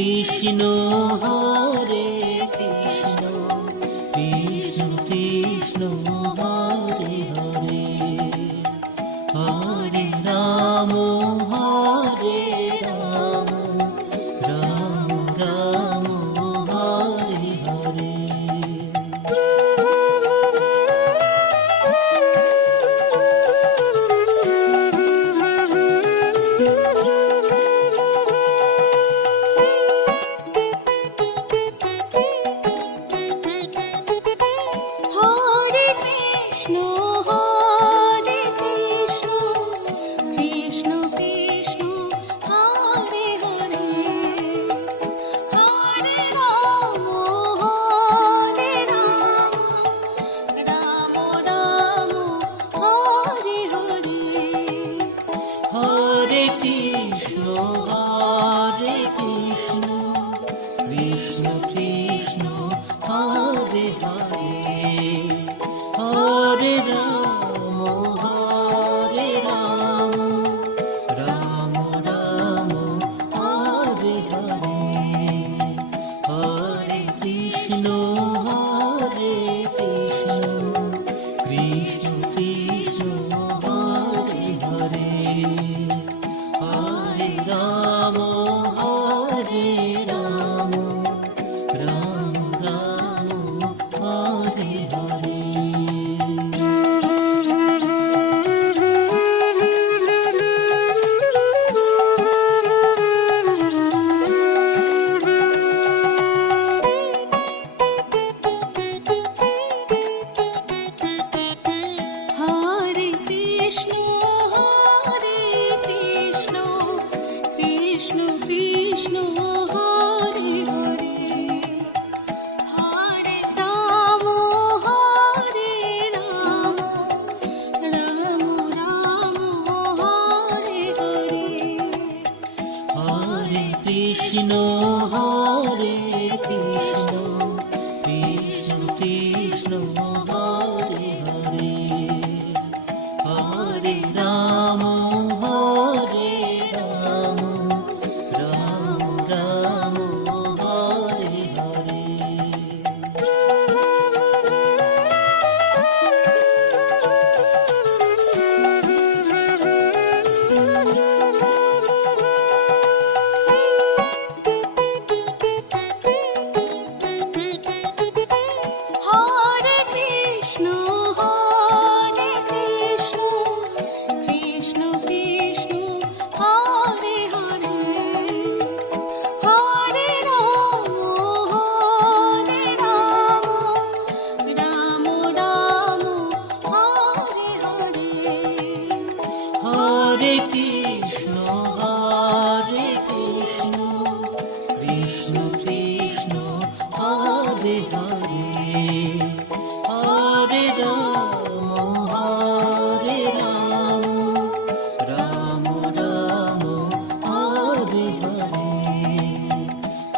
Krishna Hare Krishna Krishna Krishna Hare Hare Hare Ram Hare Ram Ram Ram Hare Hare Krishna Hare Krishna Krishna Krishna Hare Hare Hare Ram Hare Ram Ram Ram Hare Hare Hare Krishna, Hare Krishna, Krishna Krishna, Hare Hare, Hare Rama, Hare Rama, Rama Rama, Hare Hare, Hare Krishna, Hare Krishna, Krishna Krishna, Hare Hare. Hare Rama, Hare Rama, Rama Rama, Hare Hare.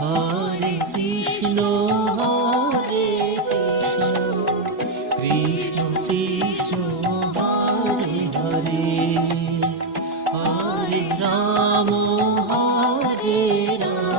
Hare Krishna, Hare Krishna, Krishna Krishna, Hare Hare, Hare Rama, Hare Rama,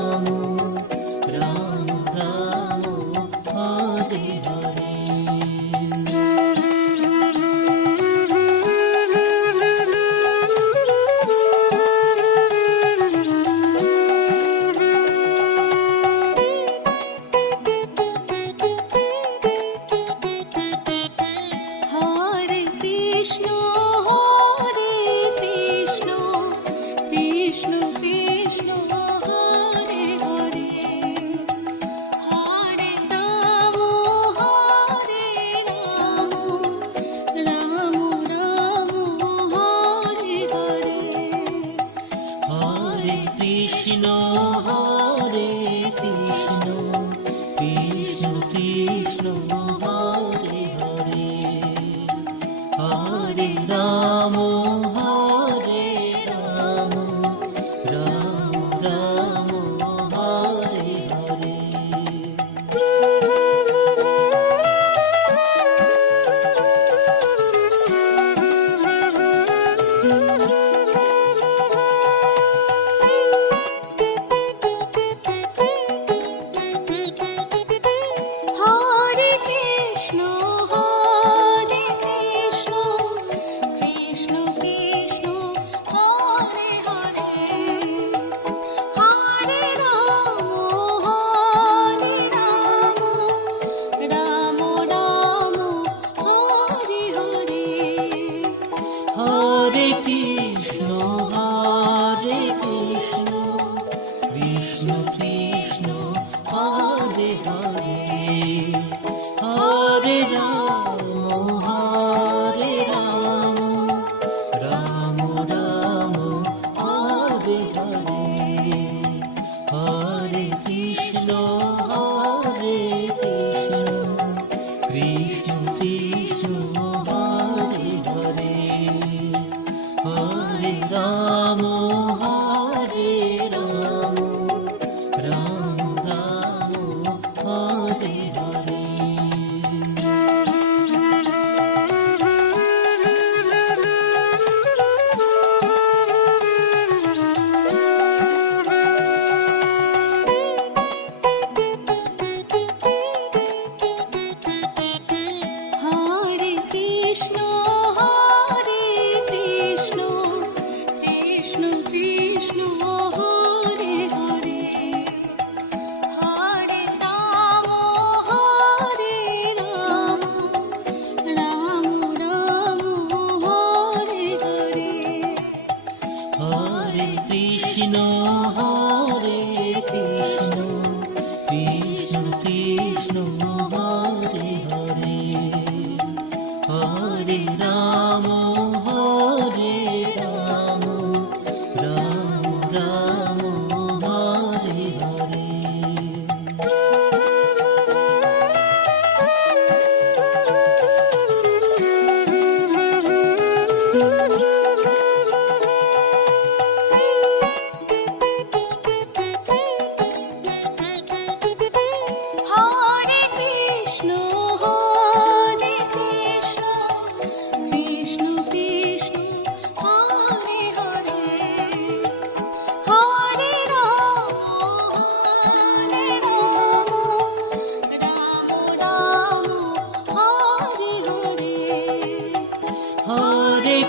Rama Rama, Hare Hare, Hare Krishna, Hare Krishna, Krishna Krishna, Hare Hare, Hare Rama, Hare Rama, Rama Rama, Hare Hare.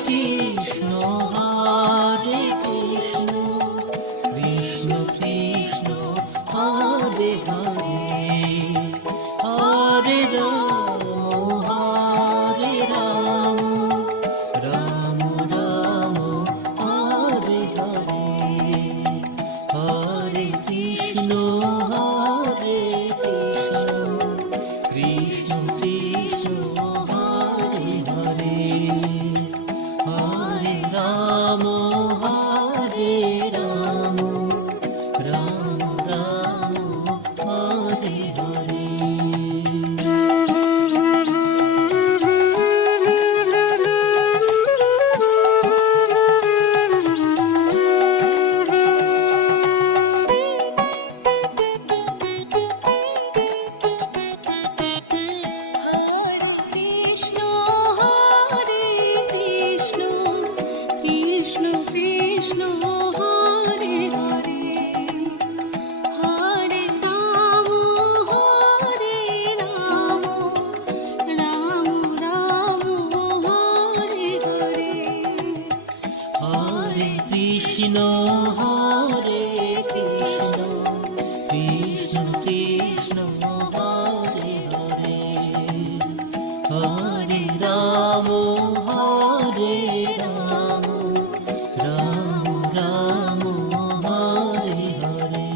Krishna Krishna Krishna Hare Hare Hare Ram Ram Ram Hare Hare Hare Krishna Krishna Krishna Hare Hare Hare Ram Ram Ram Hare Hare. Krishna Hare Krishna Krishna Krishna Hare Hare Hare Ram Ram Ram Hare Hare.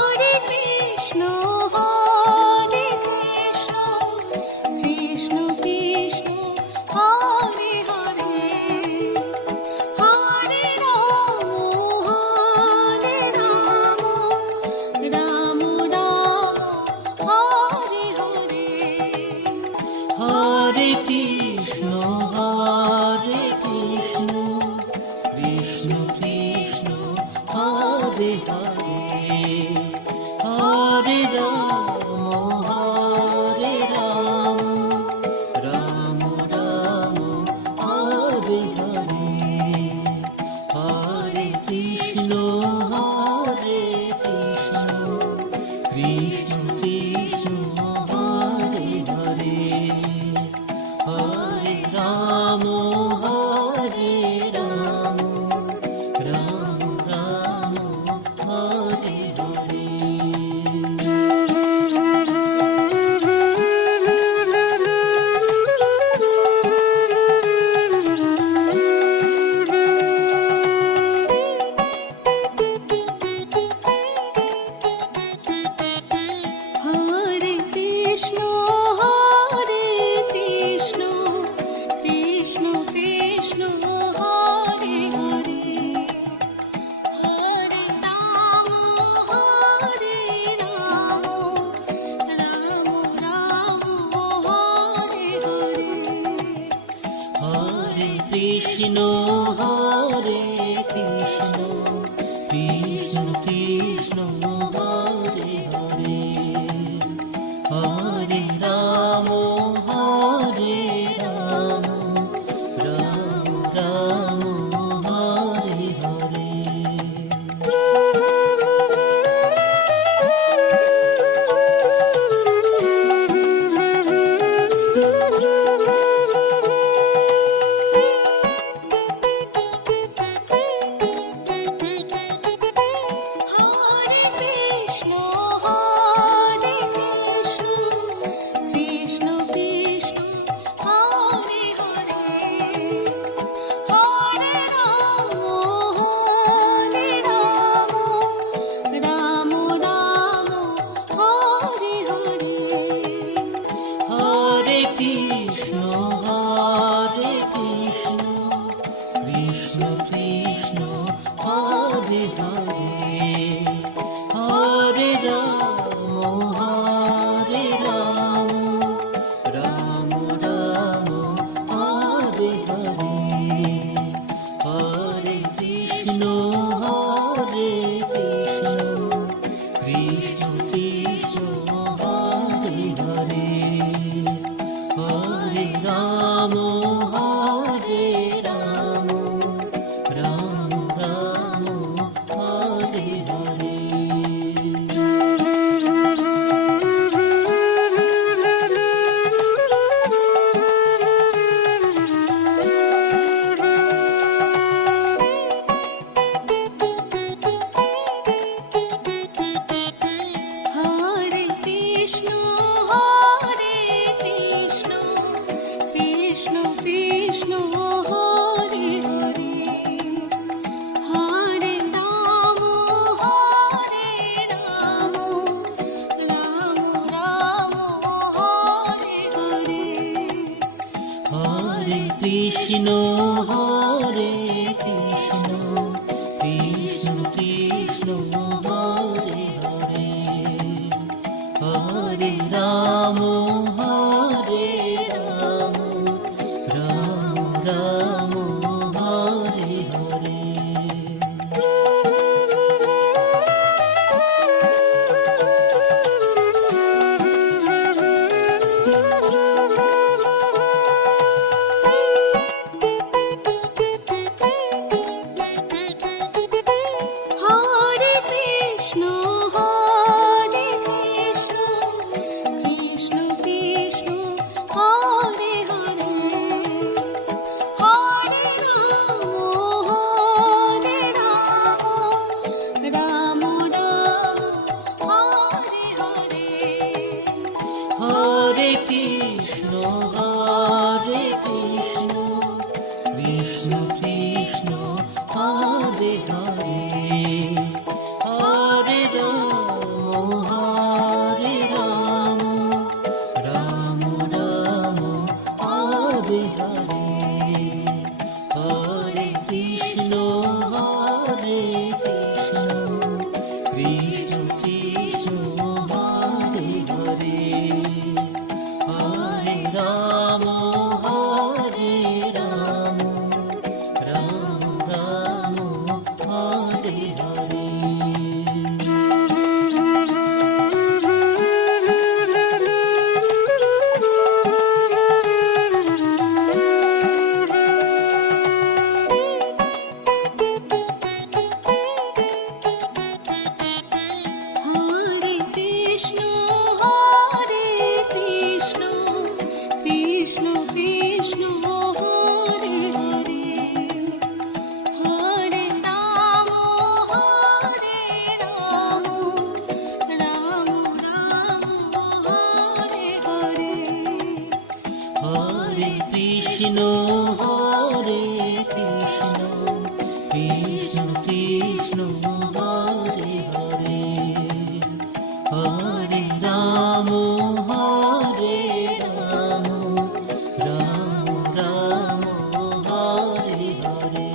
Hare Krishna Krishna Krishna Hare Hare Hare Ram Ram Ram Hare Hare Hare Krishna Krishna Krishna Hare Hare Hare Ram Ram Ram Hare Hare. Hare Krishna Krishna Krishna Hare Hare Hare Ram Ram Ram Hare Hare Hare Krishna Krishna Krishna Krishna Hare Hare Hare Ram Ram Ram Hare Hare. Hare Krishna Hare Krishna Krishna Krishna Hare Hare Hare Ram Hare Ram Ram Ram Hare Hare Hare Krishna Krishna Krishna Hare Hare Hare Ram Ram Ram Hare Hare Hare Krishna Krishna Krishna Hare Hare Hare Ram Ram Ram Hare Hare Hare Krishna Krishna Krishna Hare Hare Hare Ram Ram Ram Hare Hare Hare Krishna Krishna Krishna Hare Hare Hare Ram Ram Ram Hare Hare Hare Krishna Krishna Krishna Hare Hare Hare Ram Ram Ram Hare Hare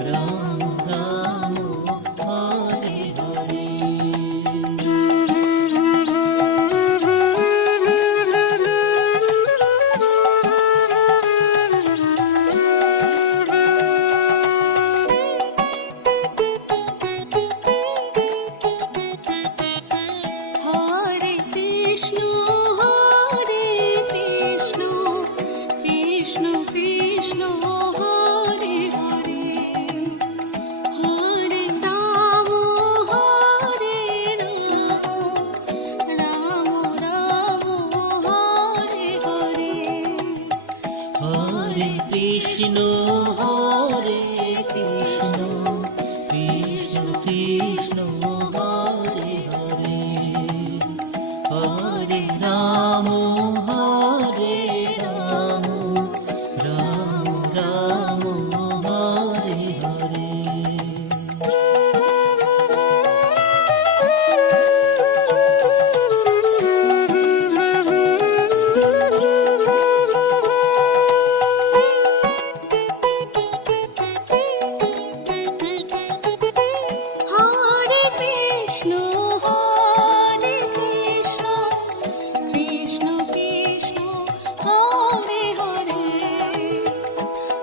Ram Ram Hare Hare. Hare Krishna Krishna Krishna Hare Hare, Hare Ram Ram Ram Hare Hare. Hare Krishna Krishna Krishna Hare Hare, Hare Ram Ram Ram Hare Hare. Hare Krishna Krishna Krishna Hare Hare,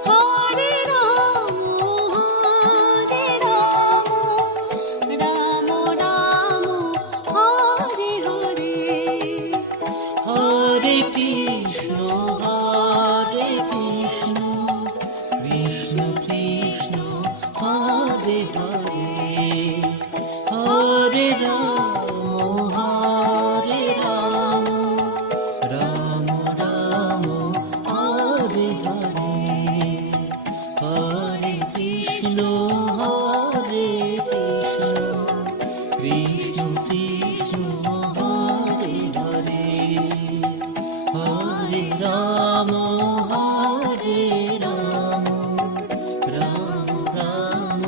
Hare Ram Ram Ram Hare Hare. Hare Krishna Krishna Krishna Hare Hare, Hare Ram Ram Ram Hare Hare, Hare Krishna Krishna Krishna Hare Hare, Hare Ram Ram Ram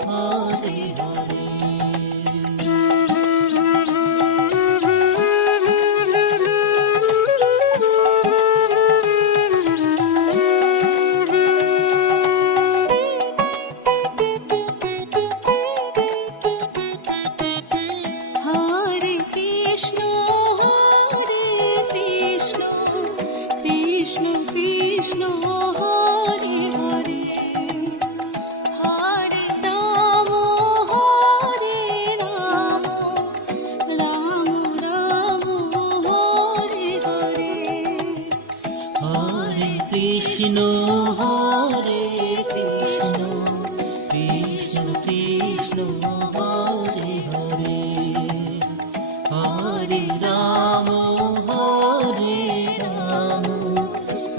Hare Hare. Hare Krishna Krishna Krishna Hare Hare, Hare Ram Ram Ram Hare Hare. Hare Krishna Krishna Krishna Hare Hare, Hare Ram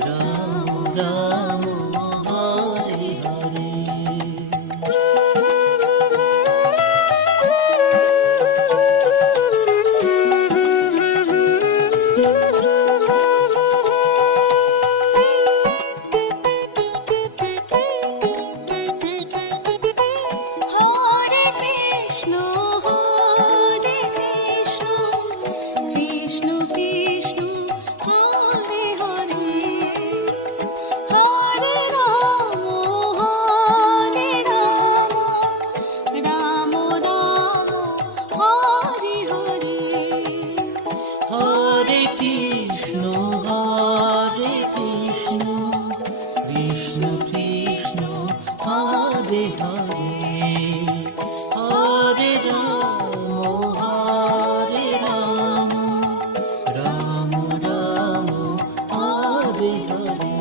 Ram Ram Hare Hare. Hare Krishna Krishna Krishna Hare Hare, Hare Ram Ram Ram Hare Hare. Hare Krishna Krishna Krishna Hare Hare, Hare Ram Ram Ram Hare Hare,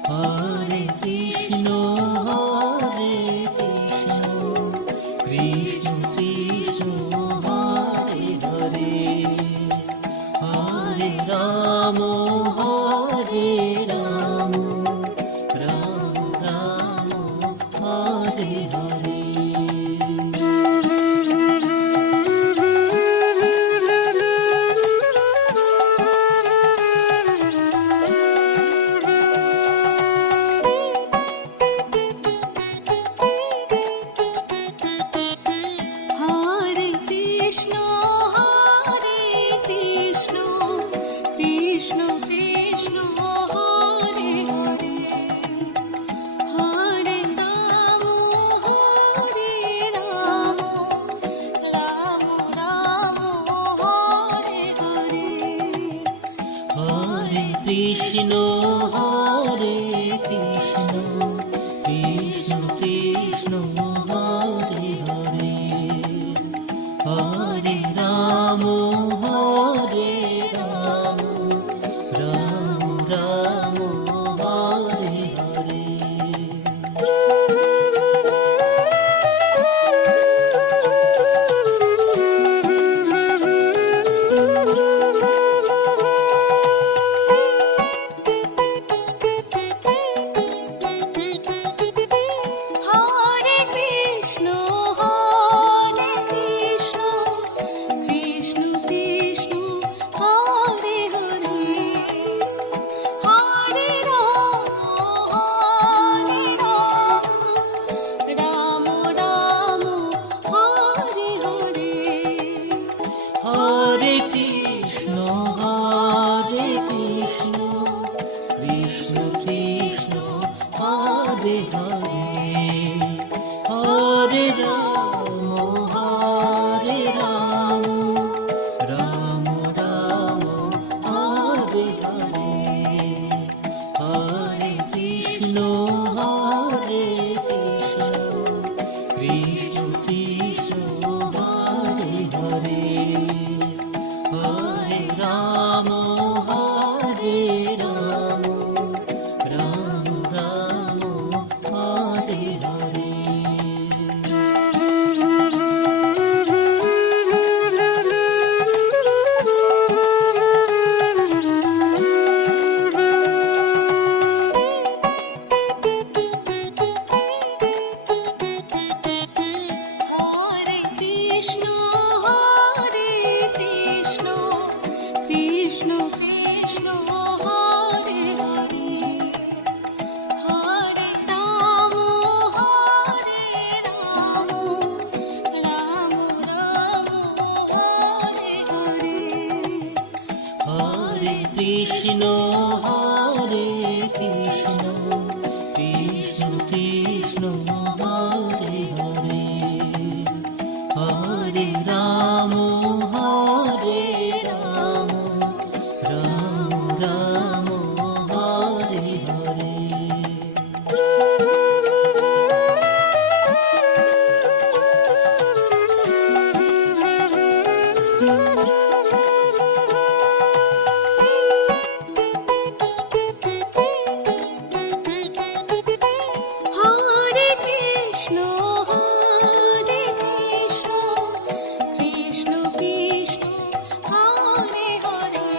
Hare Krishna Krishna Krishna Hare Hare, Hare Ram Ram Ram Hare Hare. Hare Krishna Krishna Krishna Hare Hare, Hare Ram Hare Hare, Hare Ram Hare Ram, Ram Ram Hare Hare. Hare Krishna Krishna Krishna Hare Hare, Hare Ram Ram Ram Hare Hare. Hare Krishna Krishna Krishna Hare Hare, Hare Ram Ram Ram Hare Hare, Hare Krishna Krishna Krishna Hare Hare, Hare Ram Ram Ram Hare Hare. Hare Krishna Krishna Krishna Hare Hare, Hare Ram Ram Ram Hare Hare. Hare Krishna Krishna Krishna Hare Hare, Hare Ram Ram Ram Hare Hare. Hare Krishna Krishna Krishna Hare Hare,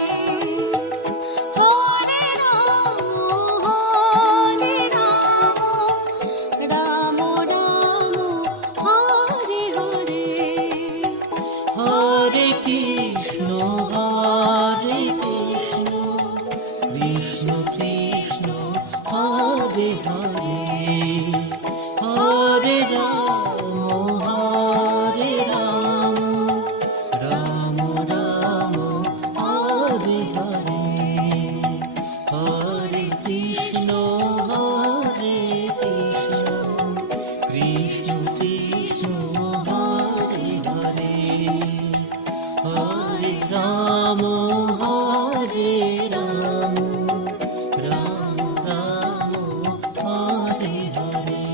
Hare Ram Ram Ram Hare Hare. Hare Krishna Krishna Krishna Hare Hare, Hare Ram Ram Ram Hare Hare, Hare Krishna Krishna Krishna Hare Hare, Hare Ram Ram Ram Hare Hare.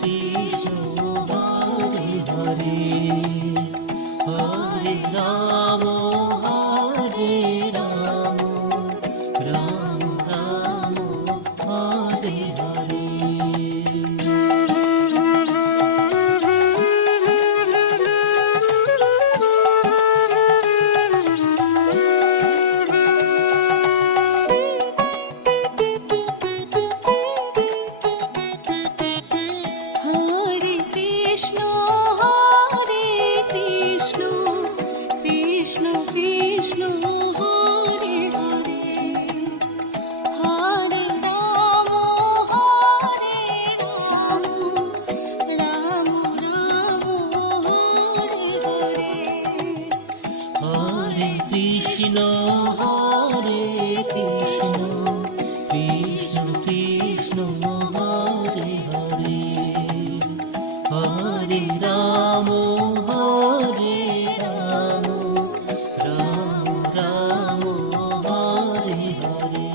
Krishna Hare Hare Hare Ram Ram Ram Hare Hare Hare Krishna Krishna Krishna Hare Hare Hare Ram Ram Ram Hare Hare Hare Krishna Krishna Krishna Hare Hare Hare Ram Ram Ram Hare Hare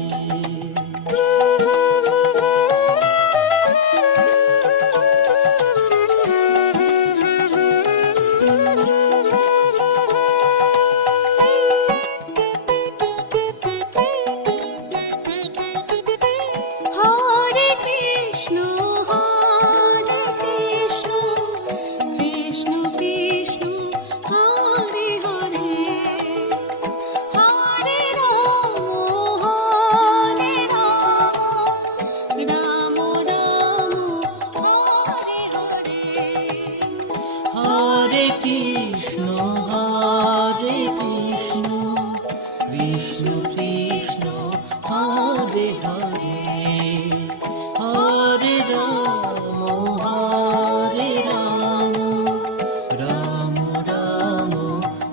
Hare Krishna Krishna Krishna Hare Hare Hare Ram Ram Ram Hare Hare Hare Krishna Krishna Krishna Hare Hare Hare Ram Ram Ram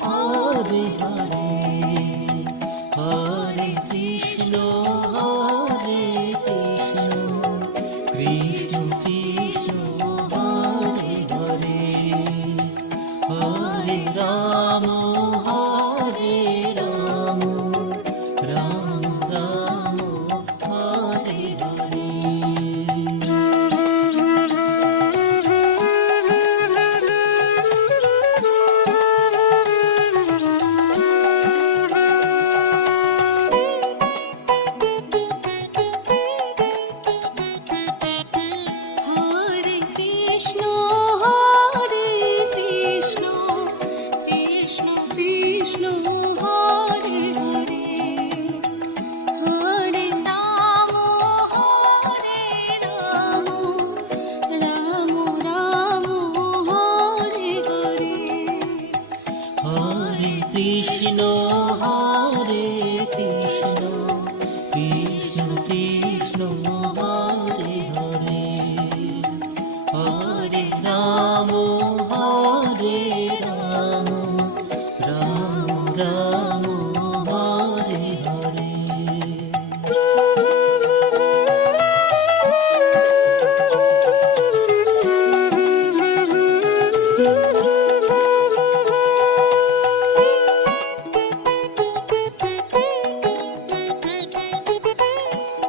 Hare Hare Hare Krishna Krishna Krishna Hare Hare Hare Ram Ram Ram Hare Hare Hare Krishna Krishna Krishna Hare Hare Hare Ram Ram Ram Hare Hare Hare Krishna Krishna Krishna Hare Hare Hare Ram Ram Hare Hare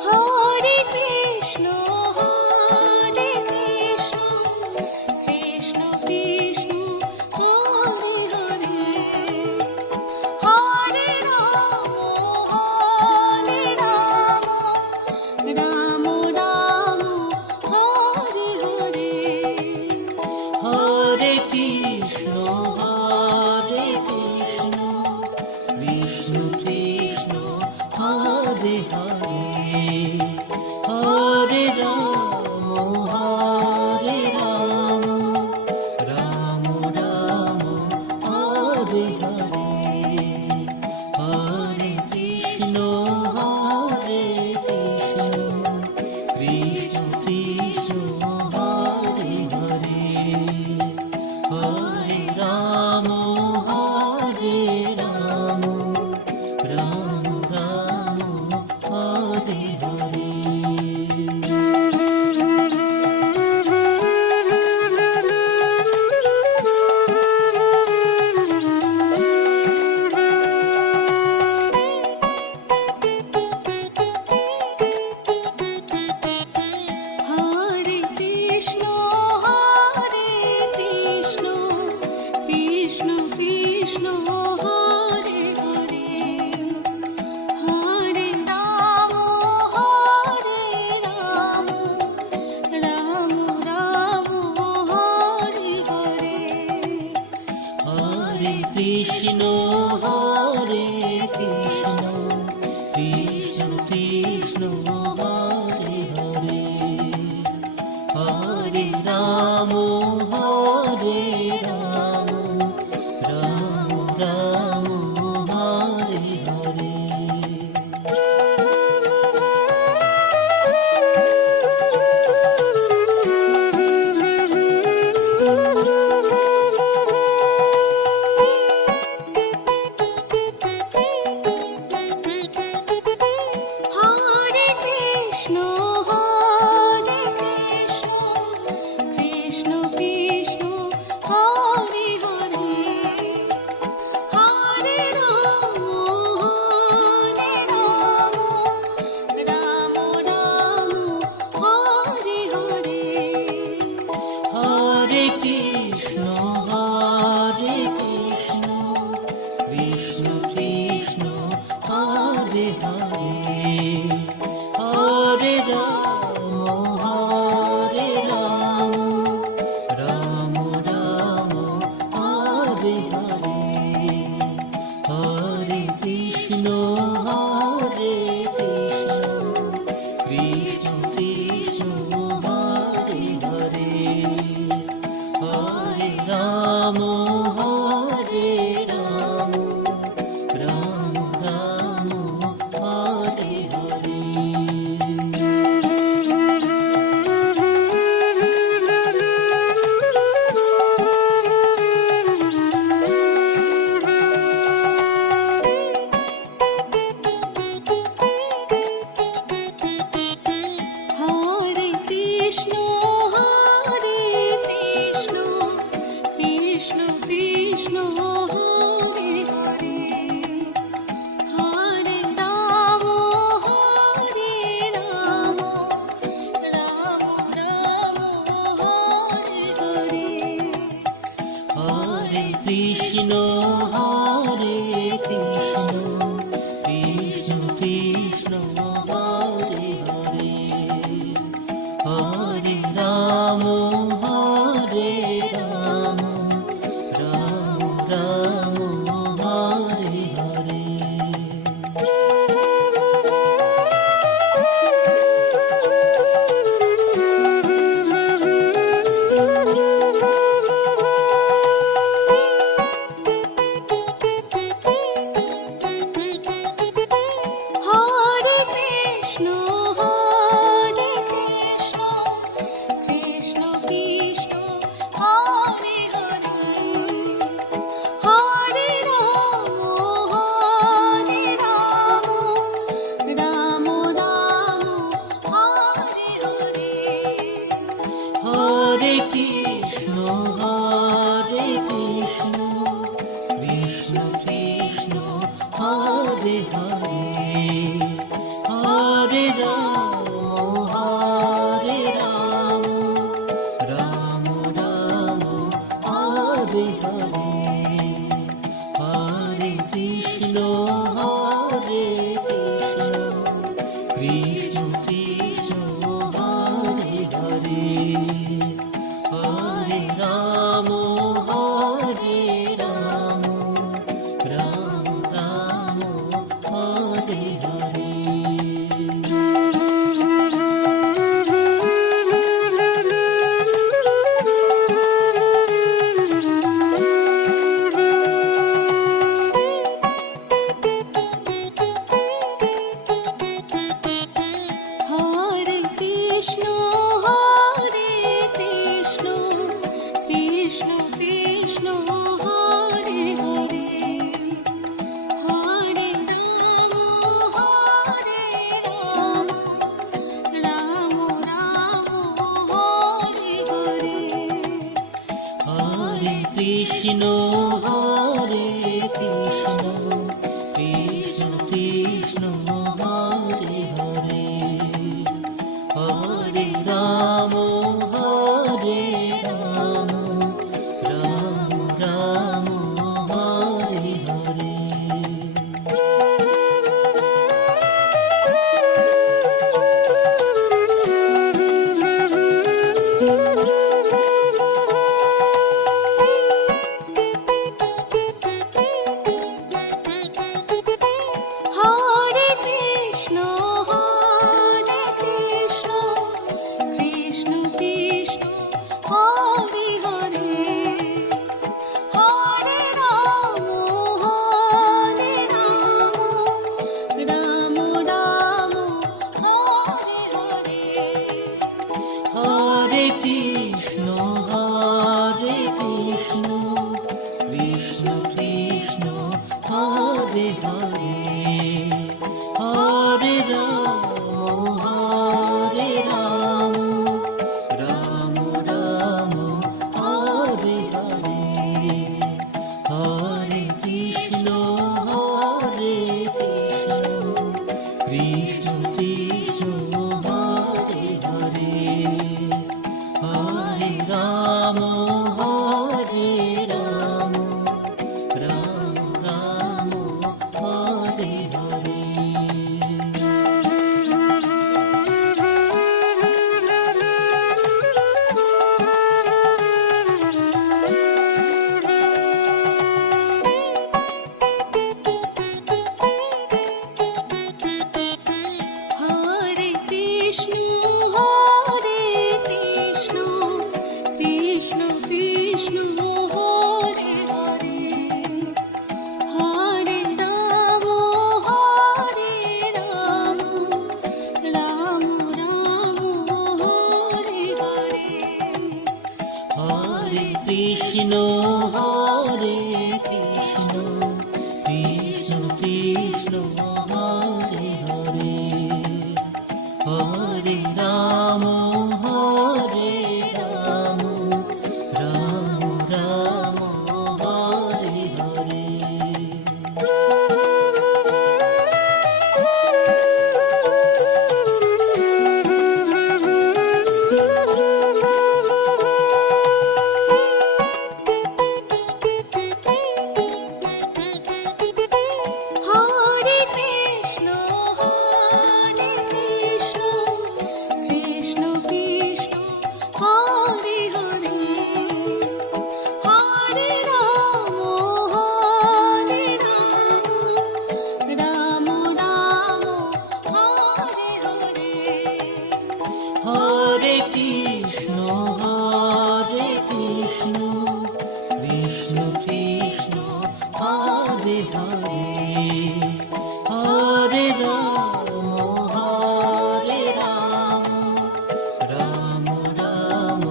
Hare Krishna Krishna Hare Krishna Krishna Krishna Hare Hare, Hare Ram Ram Ram Hare Hare, Hare Krishna Krishna Krishna Hare Hare, Hare Ram Ram Ram Hare Hare. Hare Krishna Krishna Krishna Hare Hare, Hare Ram Ram Ram Hare Hare, Hare Krishna Krishna Krishna Hare Hare, Hare Ram Ram Ram Hare Hare. Hare Krishna Krishna Krishna Hare Hare, Hare Ram Ram Ram Hare Hare, Hare Krishna Krishna Krishna Hare Hare, Hare Ram Ram Ram Hare Hare, Hare Krishna Krishna Krishna Hare Hare, Hare Ram Ram Ram Hare Hare. Hare Krishna Krishna Krishna Hare Hare, Hare Ram Ram Ram Hare Hare, Hare Krishna Krishna Krishna Hare Hare, Hare Ram Ram Ram Hare Hare. Krishna Hare Hare Hare Ram Ram Ram Hare Hare Hare Krishna Krishna Krishna Hare Hare Hare Ram Ram Ram Hare Hare Hare Krishna Krishna Krishna Hare Hare Hare Ram Ram Ram Hare Hare Hare Krishna Krishna Krishna Hare Hare Hare Ram Ram Ram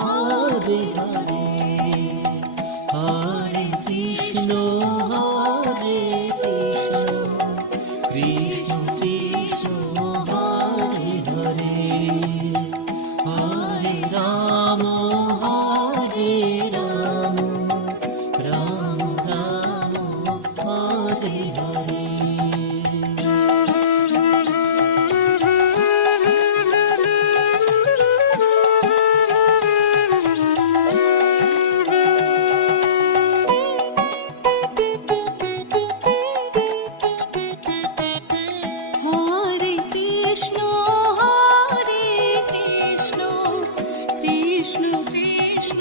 Hare Hare Hare Krishna Krishna Krishna Hare Hare Hare Ram Ram Ram Hare Hare Hare Krishna Krishna Krishna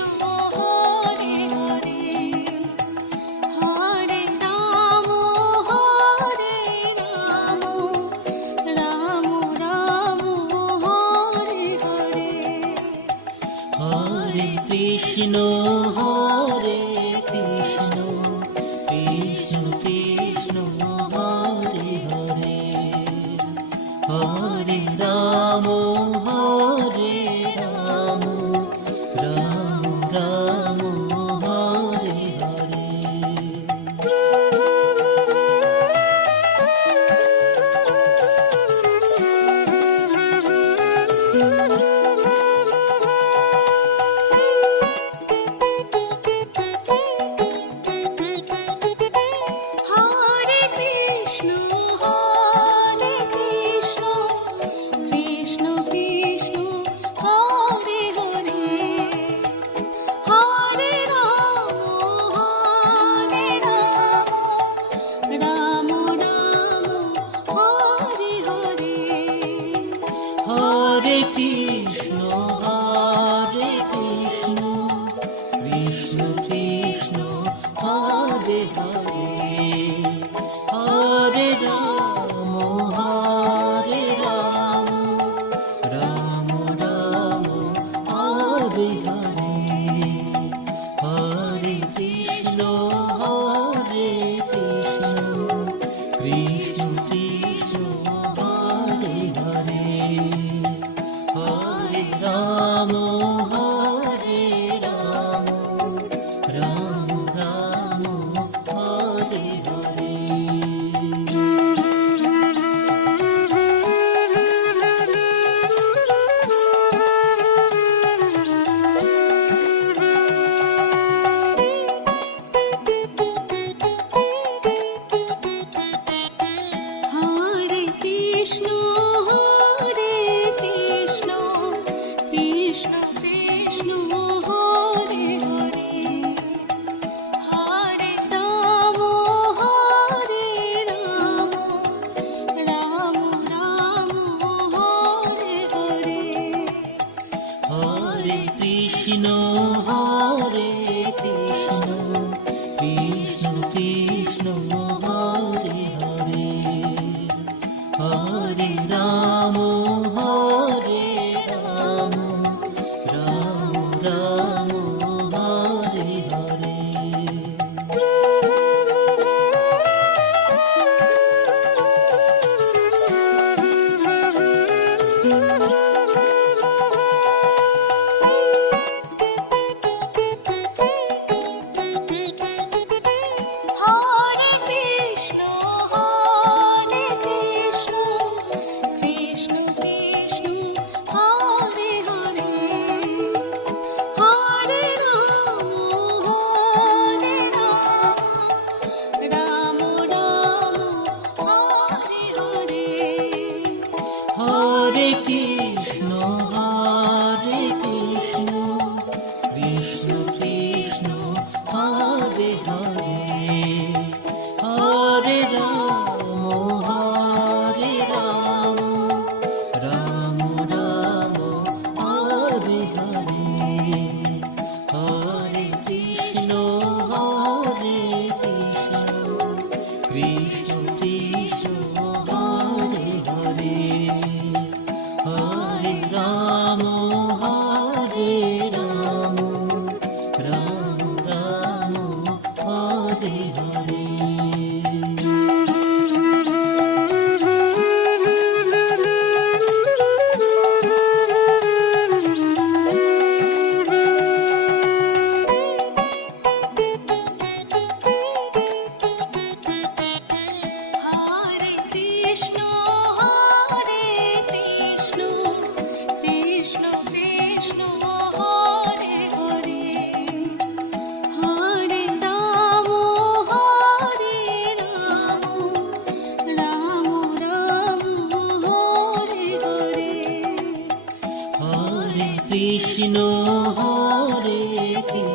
Hare Hare Hare Ram Ram Ram Hare Hare Hare Krishna Krishna Krishna Hare Hare Hare Ram Ram Hare Hare Hare Krishna Krishna Krishna Hare Hare Hare Ram Ram Ram Hare Hare Hare Krishna Krishna Krishna Hare Hare Hare Ram Ram Ram Hare Hare Hare Krishna Krishna Krishna Hare Hare Hare Ram Ram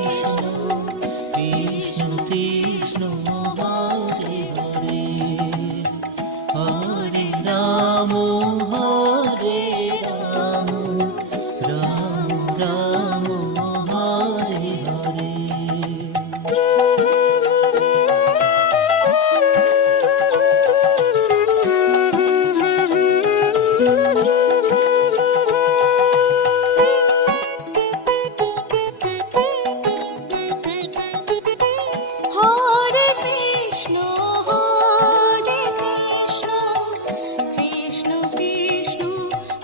Krishna Krishna Krishna Hare Hare Hare Ram Ram Ram Hare Hare Hare Krishna Krishna Krishna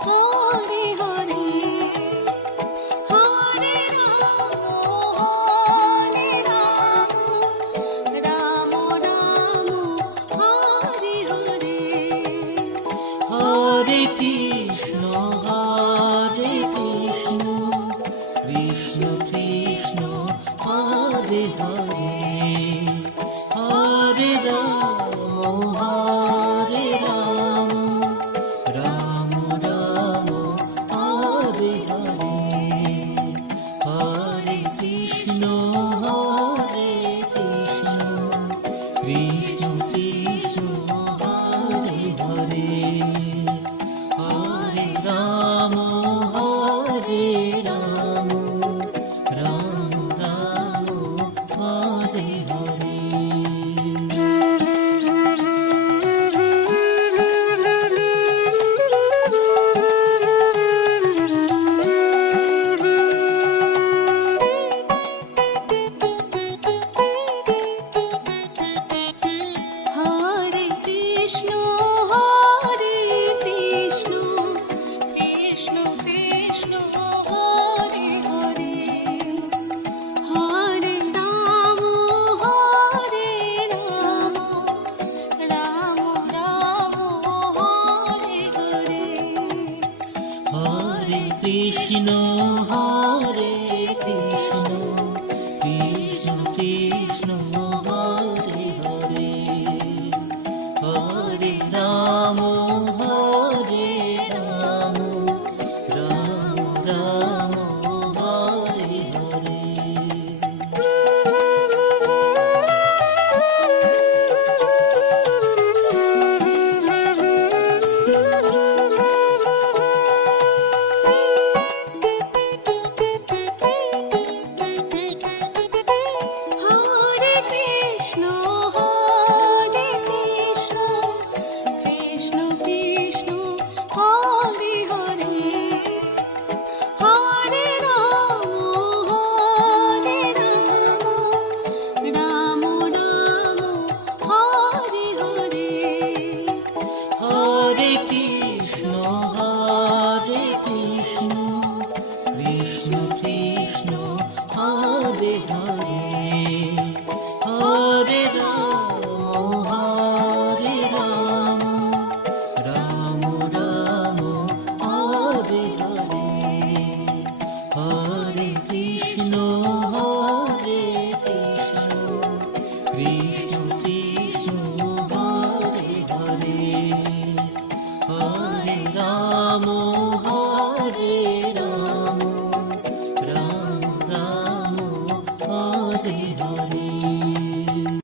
Hare Hare Hare Ram Ram Ram Hare Hare Hare Krishna Krishna Krishna Hare Hare Hare Ram Ram Ram Hare Hare Hare Krishna